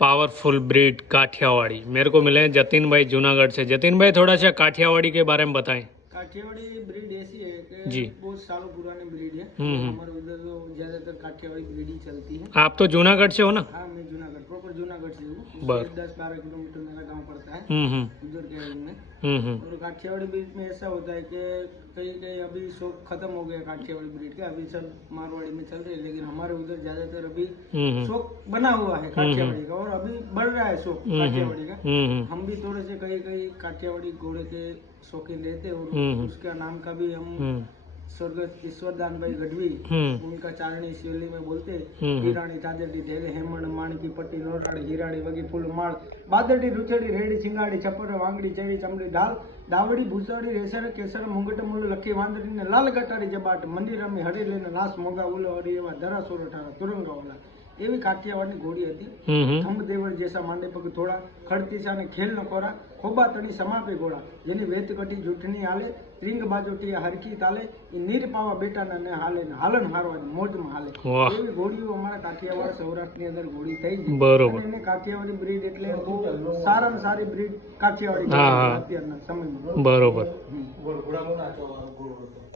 Powerful breed Kathiawadi मेरे को मिले हैं जतिन भाई जूनागढ़ से। जतिन भाई थोड़ा सा काठियावाड़ी के बारे में बताएं। काठियावाड़ी ब्रीड ऐसी है कि जी बहुत सालों पुरानी ब्रीड है। हमारे उधर तो ज्यादातर काठियावाड़ी ब्रीड ही चलती है। आप तो जूनागढ़ से हो ना? हाँ, मैं जूनागढ़ प्रॉपर जूनागढ़ से हूँ। बस 10-12 किलोमीटर मेरा गांव पड़ता है उधर के रेंज में। और काठियावाड़ी ब्रीड में ऐसा होता है कि कहीं कहीं अभी शौक खत्म हो गया काठियावाड़ी ब्रीड का, अभी सब मारवाड़ी में चल रहे हैं, लेकिन हमारे उधर ज्यादातर अभी शौक बना हुआ है काठियावाड़ी का, और अभी बढ़ रहा है शौक काठियावाड़ी का। हम भी थोड़े से कहीं कहीं काठियावाड़ी घोड़े के शौकीन रहते, और उसका नाम का भी हम स्वर्गस्थ ईश्वरदान भाई गढ़वी उनका चारणी शिवली में बोलते हीराणी चादरटी धेले हेमण माणकी पट्टी लोराड़ी हीराड़ी वगी फूल माळ बादरटी रुचड़ी रेडी सिंगाड़ी छपर वांगड़ी चेवी चमड़ी ढाल दावड़ी भूसाड़ी रेसर केसर मुंगट मुल लखी वांदरी ने लाल गटारी जबाट मंदिर में हरे लेने नास मोगा उलो और एवा धरा सोरठारा तुरंगा वाला एवी काठियावाड़ी घोड़ी હતી। થંભદેવળ જેસા માંડે પગ થોડા ખડતીસા ને ખેલ ન કોરા ખોબા તણી સમાપે ઘોડા જેની વેત કટી જૂઠની હાલે ત્રિંગ બાજોટી હરકી તાલે એ નીર પાવા બેટાના ને હાલે ને હાલન હારવા મોજમાં હાલે એવી ઘોડીઓ અમારા કાઠિયાવાડ સૌરાષ્ટ્રની અંદર ઘોડી થઈ ગઈ। બરોબર। એને કાઠિયાવાડી બ્રીડ એટલે બહુ સારામાં સારી બ્રીડ કાઠિયાવાડી અત્યારના સમયમાં। બરોબર।